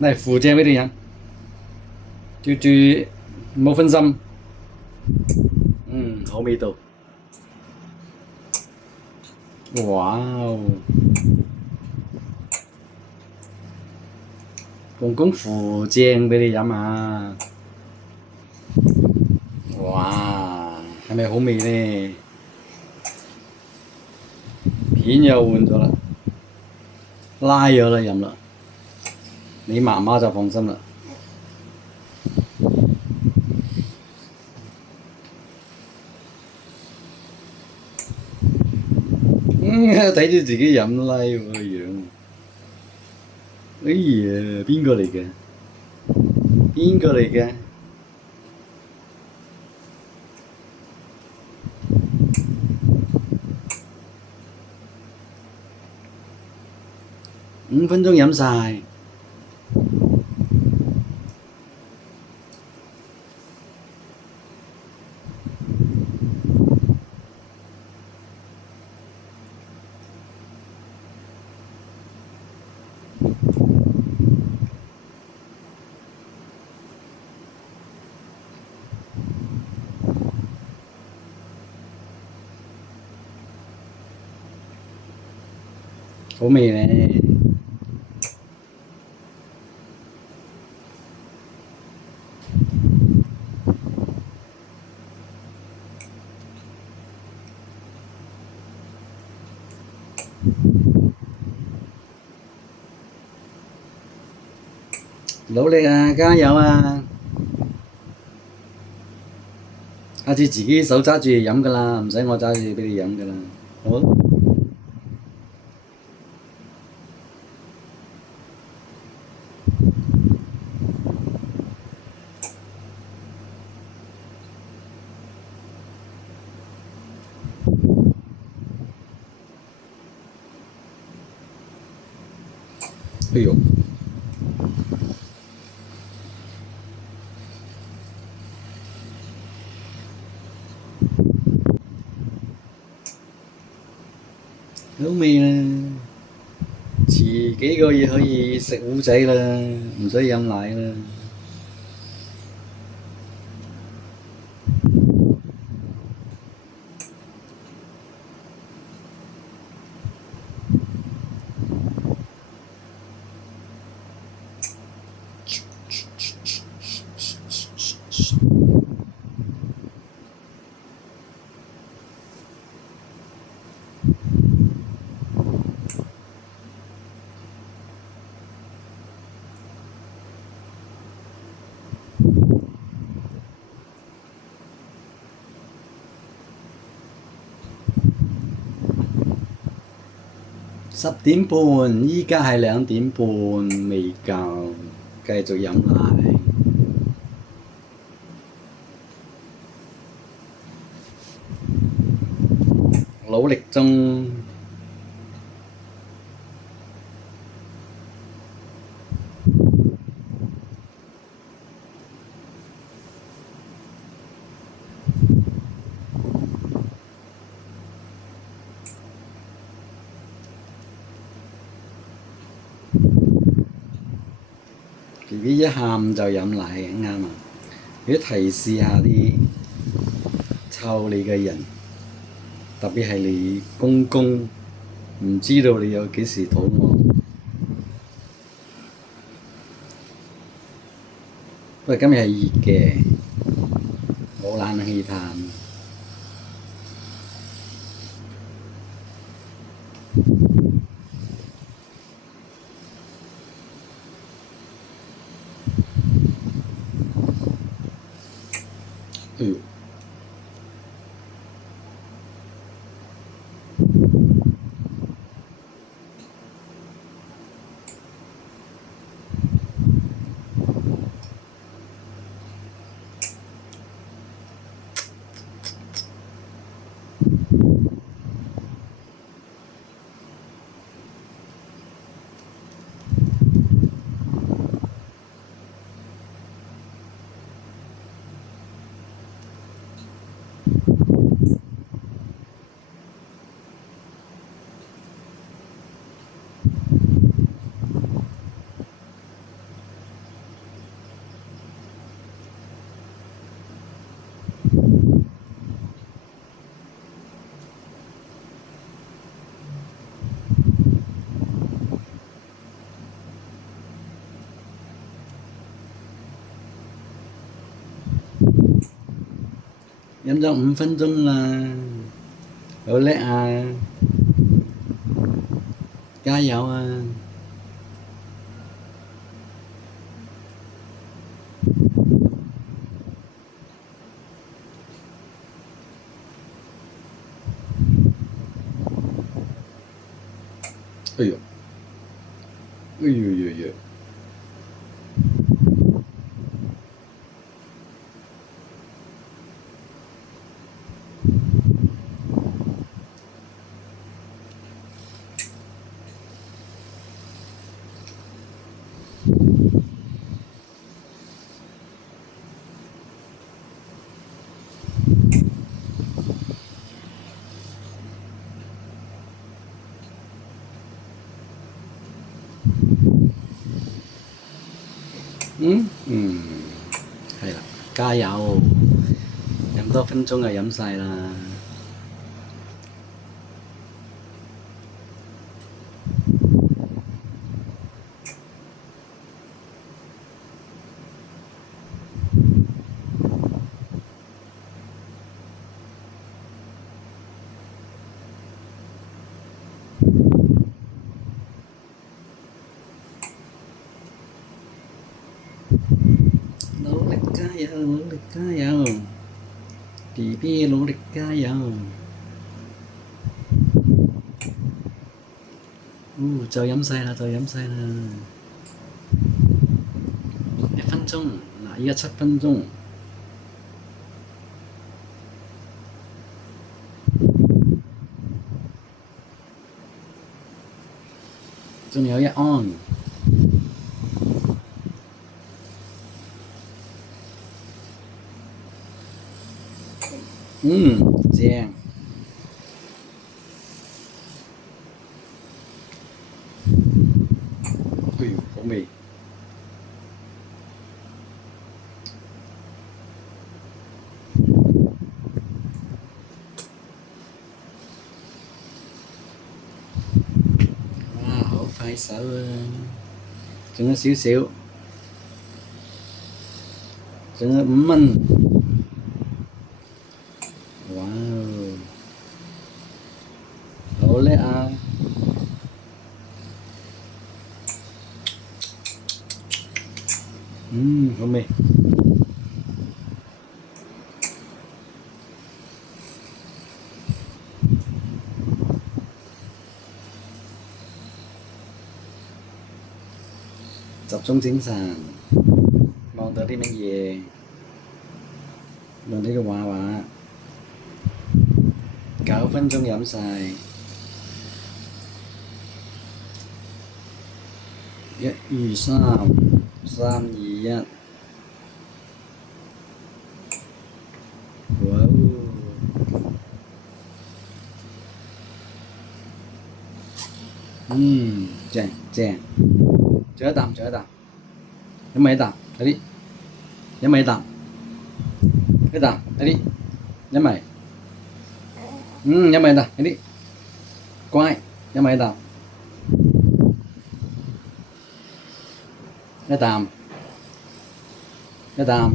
嚟扶正俾你飲，照住冇分心。好味道。哇哦！公公扶正俾你飲啊！哇，係咪好味呢？片又換咗啦，拉咗啦飲啦，你媽媽就放心啦。睇住自己飲拉喎個樣。哎呀，邊個嚟嘅？邊個嚟嘅？5分鐘飲晒。好味呢。努力啊，加油啊！下次自己手揸住飲㗎啦，唔使我揸住畀你飲㗎啦。好。哎呦！好味啦！遲幾個月可以食糊仔啦，唔使飲奶啦。10點半，依家係2點半，未夠，繼續飲奶。努力中。BB 一喊就飲奶，啱啊！要提示下啲湊你嘅人，特別係你公公，唔知道你有幾時肚餓。不過今日係熱嘅，冇冷氣嘆。哎呦！飲咗5分鐘啦，好叻啊！加油啊！哎呦，哎呦呦呦！係啦，加油！飲多分鐘就飲晒啦。努力加油，努力加油！BB 努力加油！就飲晒啦，就飲晒啦！1分鐘，嗱，依家7分鐘。仲有1安。正。哎呦，好味！哇，好快手啊！仲有少少，仲有5蚊。哇哦，好叻啊！好味。集中精神，望到啲乜嘢？望呢個畫畫。9分鐘飲晒。1、2、3，3、2、1。哇哦！正正。仲有一啖，仲有一啖。飲埋一啖，快啲！飲埋一啖，一啖，快啲！飲埋。飲埋一啖，快啲！乖，飲埋一啖。一啖，一啖。